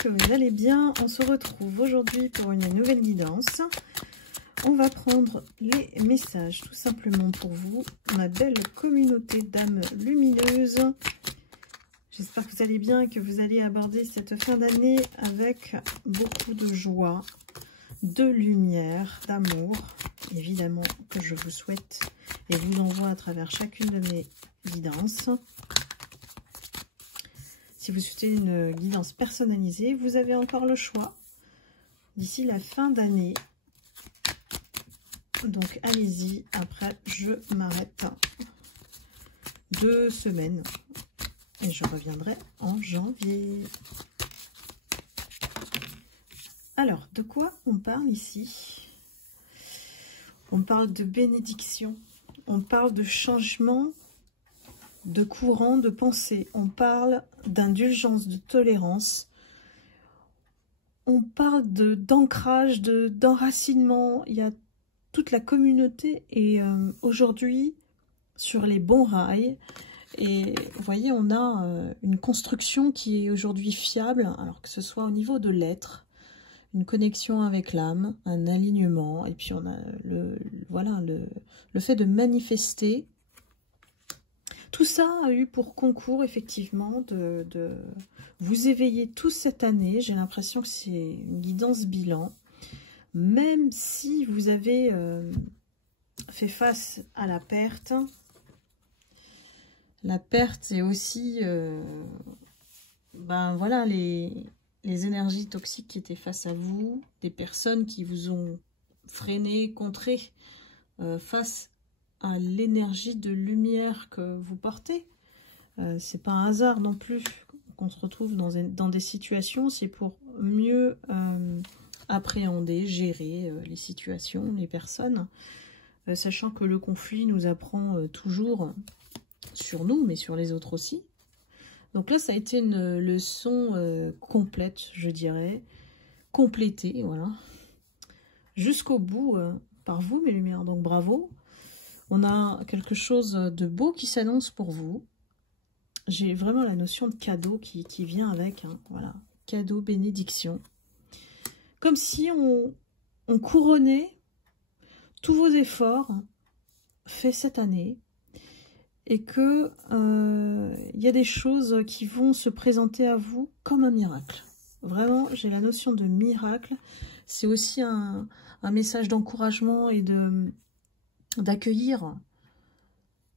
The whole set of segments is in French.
que vous allez bien. On se retrouve aujourd'hui pour une nouvelle guidance. On va prendre les messages tout simplement pour vous, ma belle communauté d'âmes lumineuses. J'espère que vous allez bien et que vous allez aborder cette fin d'année avec beaucoup de joie, de lumière, d'amour. Évidemment que je vous souhaite et vous l'envoie à travers chacune de mes guidances. Si vous souhaitez une guidance personnalisée, vous avez encore le choix d'ici la fin d'année. Donc allez-y, après je m'arrête 2 semaines et je reviendrai en janvier. Alors, de quoi on parle ici? On parle de bénédiction, on parle de changement de courant de pensée, on parle d'indulgence, de tolérance, on parle d'ancrage, d'enracinement. Il y a toute la communauté est aujourd'hui sur les bons rails. Et vous voyez, on a une construction qui est aujourd'hui fiable, alors que ce soit au niveau de l'être, une connexion avec l'âme, un alignement, et puis on a le fait de manifester. Tout ça a eu pour concours, effectivement, de vous éveiller tous cette année. J'ai l'impression que c'est une guidance bilan. Même si vous avez fait face à la perte c'est aussi, voilà, les énergies toxiques qui étaient face à vous, des personnes qui vous ont freiné, contré face à l'énergie de lumière que vous portez. C'est pas un hasard non plus qu'on se retrouve dans des situations, c'est pour mieux appréhender, gérer les situations, les personnes, sachant que le conflit nous apprend toujours sur nous, mais sur les autres aussi. Donc là, ça a été une leçon complète, je dirais, complétée, voilà, jusqu'au bout par vous, mes lumières. Donc bravo. On a quelque chose de beau qui s'annonce pour vous. J'ai vraiment la notion de cadeau qui vient avec, hein, voilà, cadeau, bénédiction. Comme si on couronnait tous vos efforts faits cette année et que y a des choses qui vont se présenter à vous comme un miracle. Vraiment, j'ai la notion de miracle. C'est aussi un message d'encouragement et d'accueillir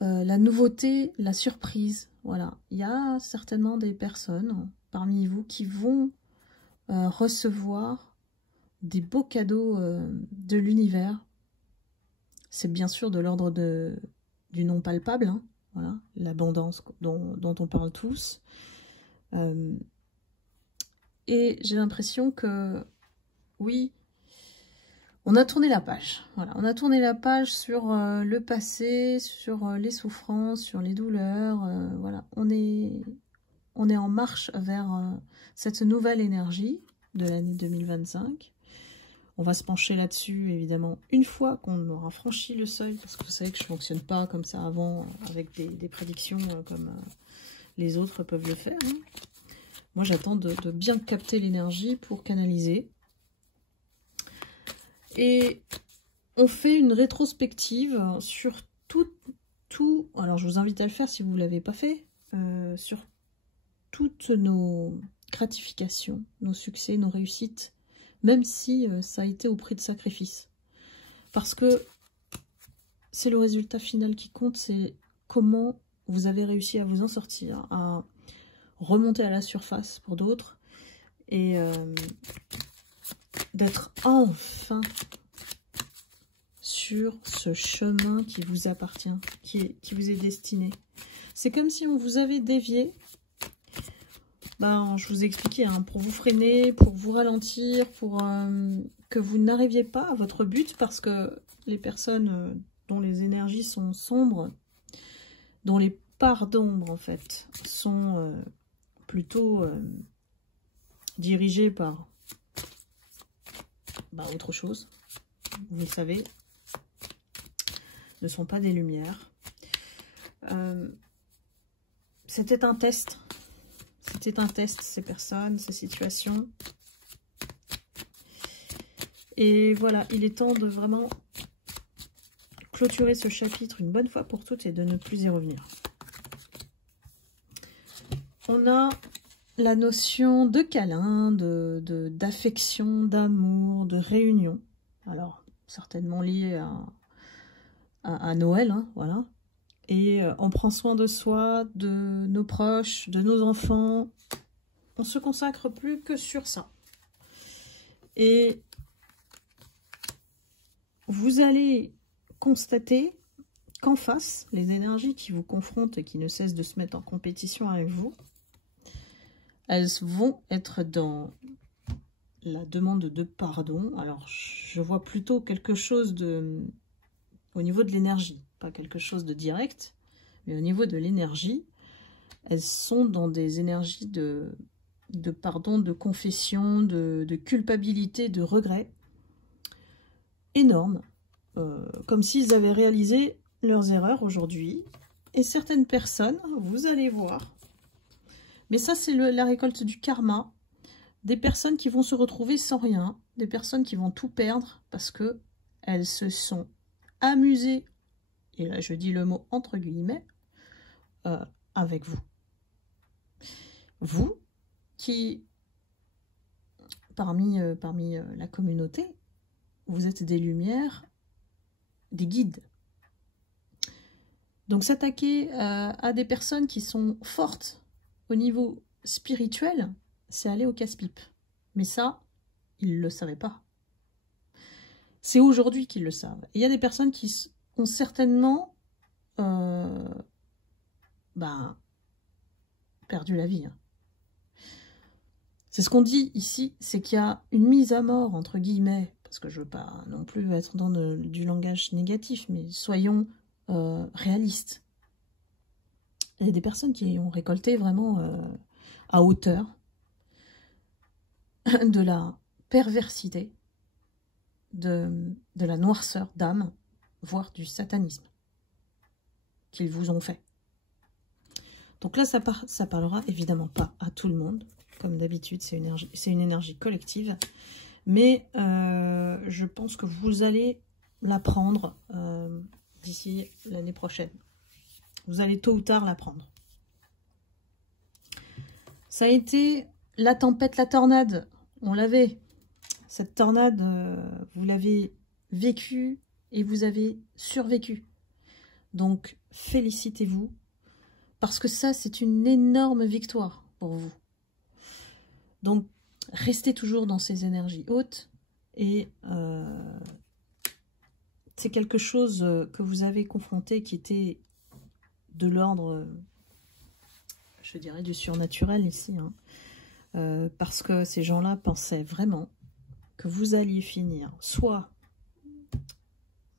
la nouveauté, la surprise. Voilà, il y a certainement des personnes parmi vous qui vont recevoir des beaux cadeaux de l'univers. C'est bien sûr de l'ordre du non palpable, hein, voilà, l'abondance dont on parle tous. Et j'ai l'impression que, oui, on a tourné la page. Voilà, on a tourné la page sur le passé, sur les souffrances, sur les douleurs. Voilà, on est en marche vers cette nouvelle énergie de l'année 2025. On va se pencher là-dessus, évidemment, une fois qu'on aura franchi le seuil, parce que vous savez que je ne fonctionne pas comme ça avant, avec des prédictions comme les autres peuvent le faire. Hein. Moi, j'attends de bien capter l'énergie pour canaliser. Et on fait une rétrospective sur tout. Alors, je vous invite à le faire si vous ne l'avez pas fait, sur toutes nos gratifications, nos succès, nos réussites, même si ça a été au prix de sacrifices. Parce que c'est le résultat final qui compte, c'est comment vous avez réussi à vous en sortir, à remonter à la surface pour d'autres, et d'être enfin sur ce chemin qui vous appartient, qui vous est destiné. C'est comme si on vous avait dévié. Je vous ai expliqué, hein, pour vous freiner, pour vous ralentir, pour que vous n'arriviez pas à votre but, parce que les personnes dont les énergies sont sombres, dont les parts d'ombre en fait sont plutôt dirigées par autre chose, vous le savez, ne sont pas des lumières. C'était un test. C'était un test, ces personnes, ces situations. Et voilà, il est temps de vraiment clôturer ce chapitre une bonne fois pour toutes et de ne plus y revenir. On a la notion de câlin, d'affection, d'amour, de réunion. Alors, certainement lié à Noël, hein, voilà. Et on prend soin de soi, de nos proches, de nos enfants. On se consacre plus que sur ça. Et vous allez constater qu'en face, les énergies qui vous confrontent et qui ne cessent de se mettre en compétition avec vous, elles vont être dans la demande de pardon. Alors, je vois plutôt quelque chose au niveau de l'énergie, pas quelque chose de direct, mais au niveau de l'énergie, elles sont dans des énergies de pardon, de confession, de culpabilité, de regret énormes, comme s'ils avaient réalisé leurs erreurs aujourd'hui. Et certaines personnes, vous allez voir, mais ça c'est la récolte du karma, des personnes qui vont se retrouver sans rien, des personnes qui vont tout perdre parce que elles se sont amusées, et là je dis le mot entre guillemets, avec vous. Vous qui, parmi la communauté, vous êtes des lumières, des guides. Donc s'attaquer à des personnes qui sont fortes au niveau spirituel, c'est aller au casse-pipe. Mais ça, ils ne le savaient pas. C'est aujourd'hui qu'ils le savent. Et il y a des personnes qui ont certainement perdu la vie. Hein. C'est ce qu'on dit ici, c'est qu'il y a une mise à mort, entre guillemets, parce que je ne veux pas non plus être dans du langage négatif, mais soyons réalistes. Il y a des personnes qui ont récolté vraiment à hauteur de la perversité, de la noirceur d'âme, voire du satanisme qu'ils vous ont fait. Donc là, ça parlera évidemment pas à tout le monde. Comme d'habitude, c'est une énergie collective. Mais je pense que vous allez l'apprendre d'ici l'année prochaine. Vous allez tôt ou tard l'apprendre. Ça a été la tempête, la tornade. On l'avait. Cette tornade, vous l'avez vécue et vous avez survécu. Donc, félicitez-vous. Parce que ça, c'est une énorme victoire pour vous. Donc, restez toujours dans ces énergies hautes. Et c'est quelque chose que vous avez confronté qui était de l'ordre, je dirais, du surnaturel ici. Hein. Parce que ces gens-là pensaient vraiment que vous alliez finir soit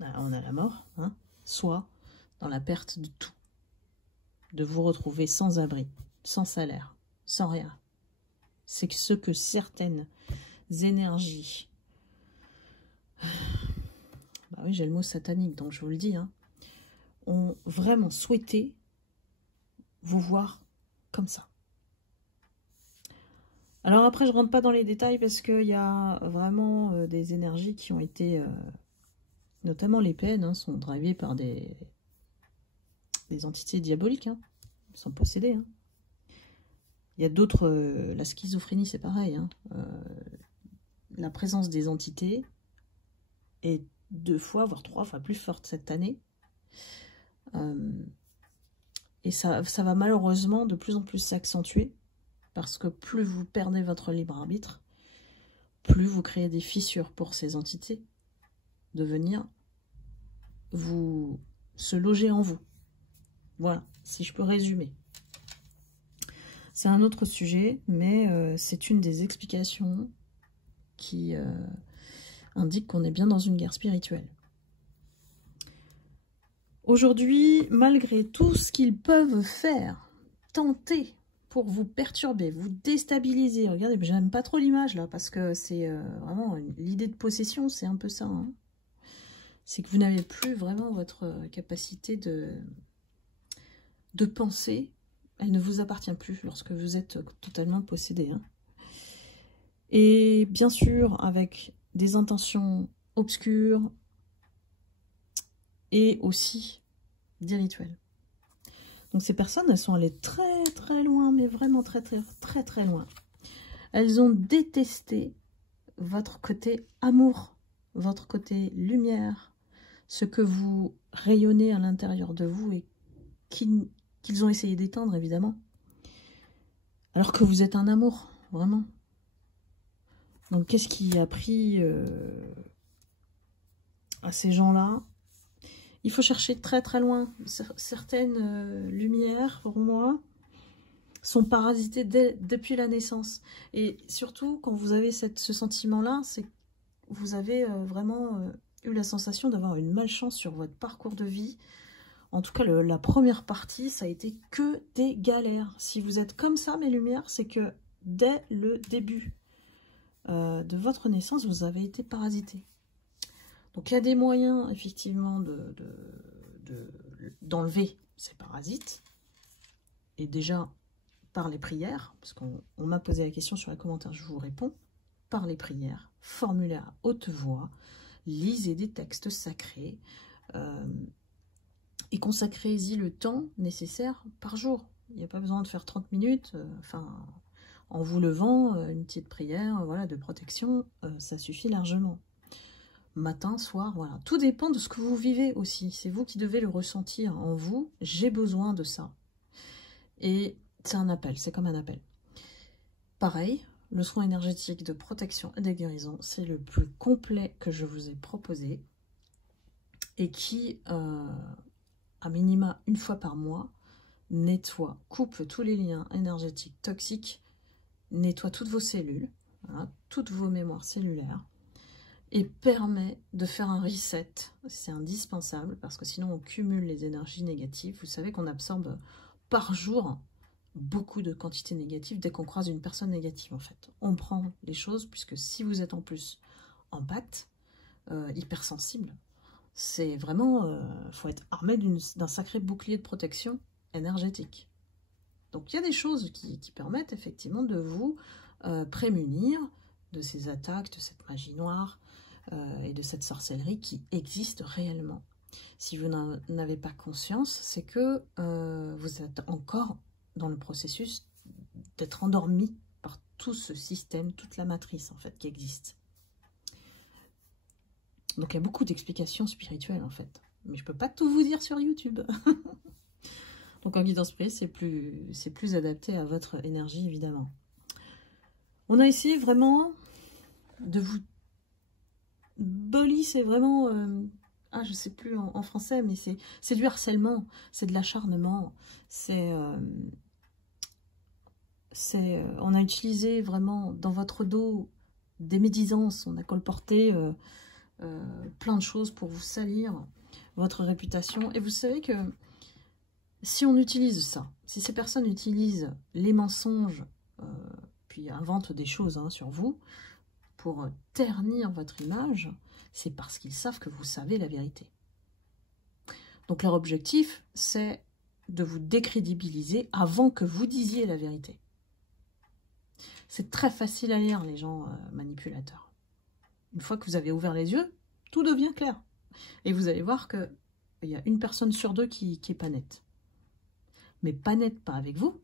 on a la mort, hein, soit dans la perte de tout. De vous retrouver sans abri, sans salaire, sans rien. C'est ce que certaines énergies, bah oui, j'ai le mot satanique, donc je vous le dis, hein, ont vraiment souhaité vous voir comme ça. Alors après, je ne rentre pas dans les détails parce qu'il y a vraiment des énergies qui ont été, notamment les peines, hein, sont drivées par des entités diaboliques, hein. Ils sont possédés. Hein. Il y a d'autres, la schizophrénie c'est pareil. Hein. La présence des entités est 2 fois, voire 3 fois plus forte cette année. Et ça va malheureusement de plus en plus s'accentuer. Parce que plus vous perdez votre libre arbitre, plus vous créez des fissures pour ces entités de venir se loger en vous. Voilà, si je peux résumer. C'est un autre sujet, mais c'est une des explications qui indique qu'on est bien dans une guerre spirituelle. Aujourd'hui, malgré tout ce qu'ils peuvent faire, tenter pour vous perturber, vous déstabiliser. Regardez, j'aime pas trop l'image là, parce que c'est vraiment l'idée de possession, c'est un peu ça. Hein. C'est que vous n'avez plus vraiment votre capacité de penser, Elle ne vous appartient plus lorsque vous êtes totalement possédé. Hein. Et bien sûr, avec des intentions obscures et aussi des rituels. Donc ces personnes, elles sont allées très très loin, mais vraiment très très très très loin. Elles ont détesté votre côté amour, votre côté lumière, ce que vous rayonnez à l'intérieur de vous et qu'ils ont essayé d'éteindre, évidemment. Alors que vous êtes un amour, vraiment. Donc, qu'est-ce qui a pris à ces gens-là? Il faut chercher très très loin. Certaines lumières, pour moi, sont parasitées depuis la naissance. Et surtout, quand vous avez ce sentiment-là, c'est que vous avez vraiment eu la sensation d'avoir une malchance sur votre parcours de vie. En tout cas, la première partie, ça a été que des galères. Si vous êtes comme ça, mes lumières, c'est que dès le début de votre naissance, vous avez été parasité. Donc, il y a des moyens, effectivement, d'enlever ces parasites. Et déjà, par les prières, parce qu'on m'a posé la question sur les commentaires, je vous réponds. Par les prières, formulées à haute voix, lisez des textes sacrés, et consacrez-y le temps nécessaire par jour. Il n'y a pas besoin de faire 30 minutes, en vous levant, une petite prière voilà, de protection, ça suffit largement. Matin, soir, voilà. Tout dépend de ce que vous vivez aussi. C'est vous qui devez le ressentir en vous. J'ai besoin de ça. Et c'est un appel, c'est comme un appel. Pareil, le soin énergétique de protection et de guérison, c'est le plus complet que je vous ai proposé et qui, à minima une fois par mois, nettoie, coupe tous les liens énergétiques toxiques, nettoie toutes vos cellules, voilà, toutes vos mémoires cellulaires, et permet de faire un reset. C'est indispensable parce que sinon on cumule les énergies négatives. Vous savez qu'on absorbe par jour beaucoup de quantités négatives dès qu'on croise une personne négative en fait. On prend les choses puisque si vous êtes en plus en pacte, hypersensible, c'est vraiment, faut être armé d'un sacré bouclier de protection énergétique. Donc il y a des choses qui permettent effectivement de vous prémunir de ces attaques, de cette magie noire et de cette sorcellerie qui existe réellement. Si vous n'en avez pas conscience, c'est que vous êtes encore dans le processus d'être endormi par tout ce système, toute la matrice en fait qui existe. Donc il y a beaucoup d'explications spirituelles en fait. Mais je ne peux pas tout vous dire sur YouTube. Donc en guidance privée, c'est plus adapté à votre énergie évidemment. On a essayé vraiment de vous... Bully, c'est vraiment... je ne sais plus en français, mais c'est du harcèlement, c'est de l'acharnement. On a utilisé vraiment dans votre dos des médisances, on a colporté plein de choses pour vous salir votre réputation. Et vous savez que si on utilise ça, si ces personnes utilisent les mensonges, puis inventent des choses sur vous, pour ternir votre image, c'est parce qu'ils savent que vous savez la vérité. Donc leur objectif, c'est de vous décrédibiliser avant que vous disiez la vérité. C'est très facile à lire, les gens manipulateurs. Une fois que vous avez ouvert les yeux, tout devient clair. Et vous allez voir qu'il y a une personne sur deux qui est pas nette. Mais pas nette, pas avec vous,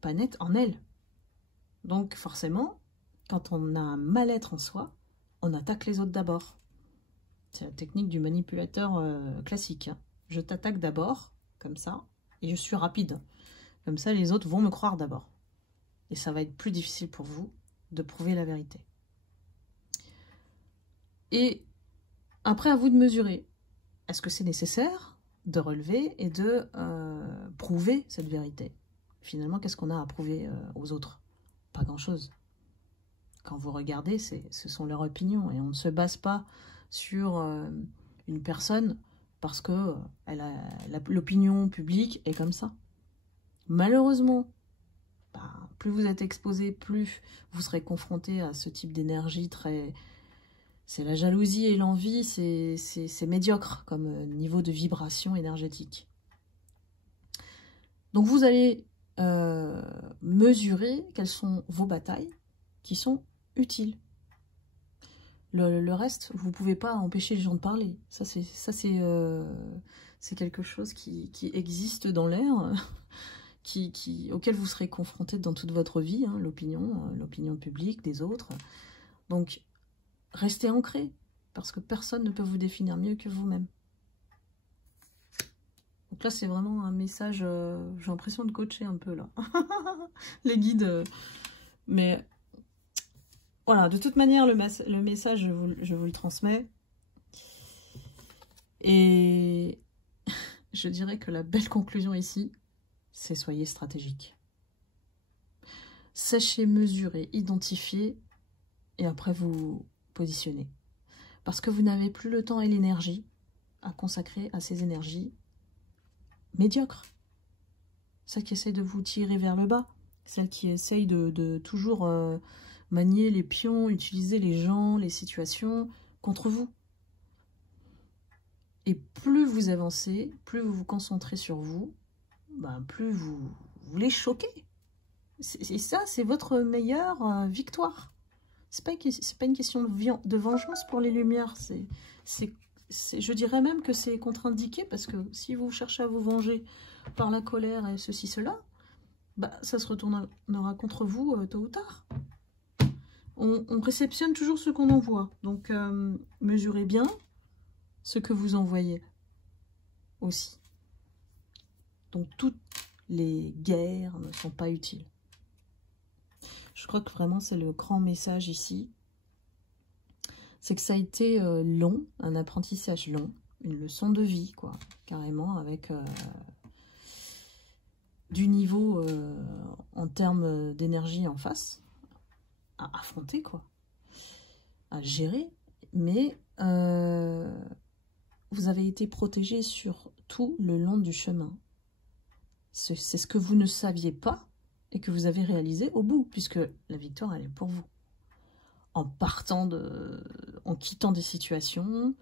pas nette en elle. Donc forcément, quand on a un mal-être en soi, on attaque les autres d'abord. C'est la technique du manipulateur classique. Je t'attaque d'abord, comme ça, et je suis rapide. Comme ça, les autres vont me croire d'abord. Et ça va être plus difficile pour vous de prouver la vérité. Et après, à vous de mesurer. Est-ce que c'est nécessaire de relever et de prouver cette vérité? Finalement, qu'est-ce qu'on a à prouver aux autres? Pas grand-chose. Quand vous regardez, ce sont leurs opinions. Et on ne se base pas sur une personne parce que l'opinion publique est comme ça. Malheureusement, plus vous êtes exposé, plus vous serez confronté à ce type d'énergie très... C'est la jalousie et l'envie, c'est médiocre comme niveau de vibration énergétique. Donc vous allez mesurer quelles sont vos batailles qui sont utiles. Le reste, vous ne pouvez pas empêcher les gens de parler. Ça, c'est quelque chose qui existe dans l'air, auquel vous serez confronté dans toute votre vie, hein, l'opinion publique des autres. Donc, restez ancrés, parce que personne ne peut vous définir mieux que vous-même. Donc là, c'est vraiment un message, j'ai l'impression de coacher un peu, là. Les guides. Mais voilà, de toute manière, le message, je vous le transmets. Et je dirais que la belle conclusion ici, c'est soyez stratégique. Sachez mesurer, identifier, et après vous positionner. Parce que vous n'avez plus le temps et l'énergie à consacrer à ces énergies médiocres. Celles qui essayent de vous tirer vers le bas. Celles qui essayent de toujours manier les pions, utiliser les gens, les situations contre vous. Et plus vous avancez, plus vous vous concentrez sur vous, ben plus vous les choquez. Et ça, c'est votre meilleure victoire. C'est pas une question de vengeance pour les lumières. Je dirais même que c'est contre-indiqué, parce que si vous cherchez à vous venger par la colère et ceci, cela, bah, ça se retournera contre vous tôt ou tard. On réceptionne toujours ce qu'on envoie. Donc, mesurez bien ce que vous envoyez aussi. Donc, toutes les guerres ne sont pas utiles. Je crois que vraiment, c'est le grand message ici. C'est que ça a été long, un apprentissage long, une leçon de vie, quoi, carrément, avec du niveau en termes d'énergie en face, à affronter, quoi, à gérer, mais vous avez été protégé sur tout le long du chemin. C'est ce que vous ne saviez pas et que vous avez réalisé au bout, puisque la victoire, elle est pour vous. En quittant des situations,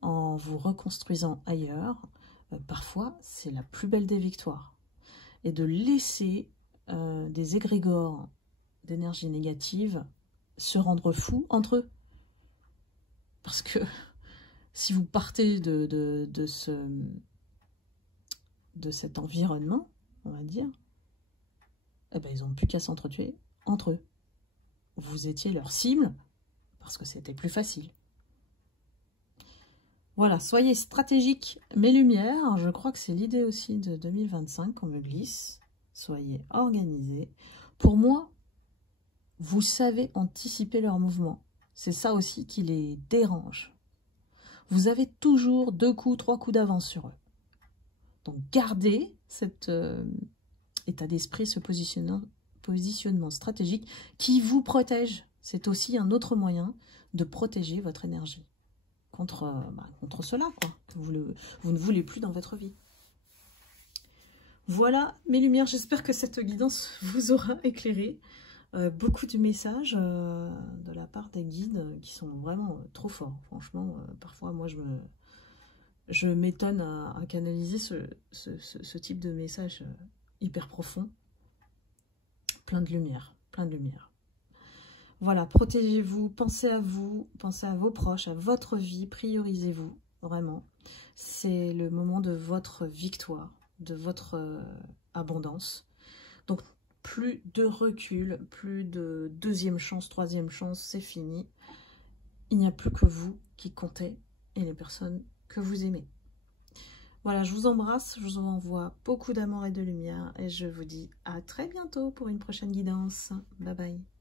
en vous reconstruisant ailleurs, parfois, c'est la plus belle des victoires. Et de laisser des égrégores d'énergie négative se rendre fous entre eux. Parce que si vous partez de cet environnement, on va dire, eh ben, ils n'ont plus qu'à s'entretuer entre eux. Vous étiez leur cible parce que c'était plus facile. Voilà, soyez stratégiques, mes lumières. Je crois que c'est l'idée aussi de 2025 qu'on me glisse. Soyez organisés. Pour moi, vous savez anticiper leurs mouvements. C'est ça aussi qui les dérange. Vous avez toujours 2 coups, 3 coups d'avance sur eux. Donc gardez cet état d'esprit, ce positionnement stratégique qui vous protège. C'est aussi un autre moyen de protéger votre énergie contre cela, quoi, que vous ne voulez plus dans votre vie. Voilà, mes lumières, j'espère que cette guidance vous aura éclairé. Beaucoup de messages de la part des guides qui sont vraiment trop forts. Franchement, parfois, moi, je m'étonne à canaliser ce type de message hyper profond. Plein de lumière, plein de lumière. Voilà, protégez-vous, pensez à vos proches, à votre vie, priorisez-vous, vraiment. C'est le moment de votre victoire, de votre abondance. Donc, plus de recul, plus de deuxième chance, troisième chance, c'est fini. Il n'y a plus que vous qui comptez et les personnes que vous aimez. Voilà, je vous embrasse, je vous envoie beaucoup d'amour et de lumière et je vous dis à très bientôt pour une prochaine guidance. Bye bye.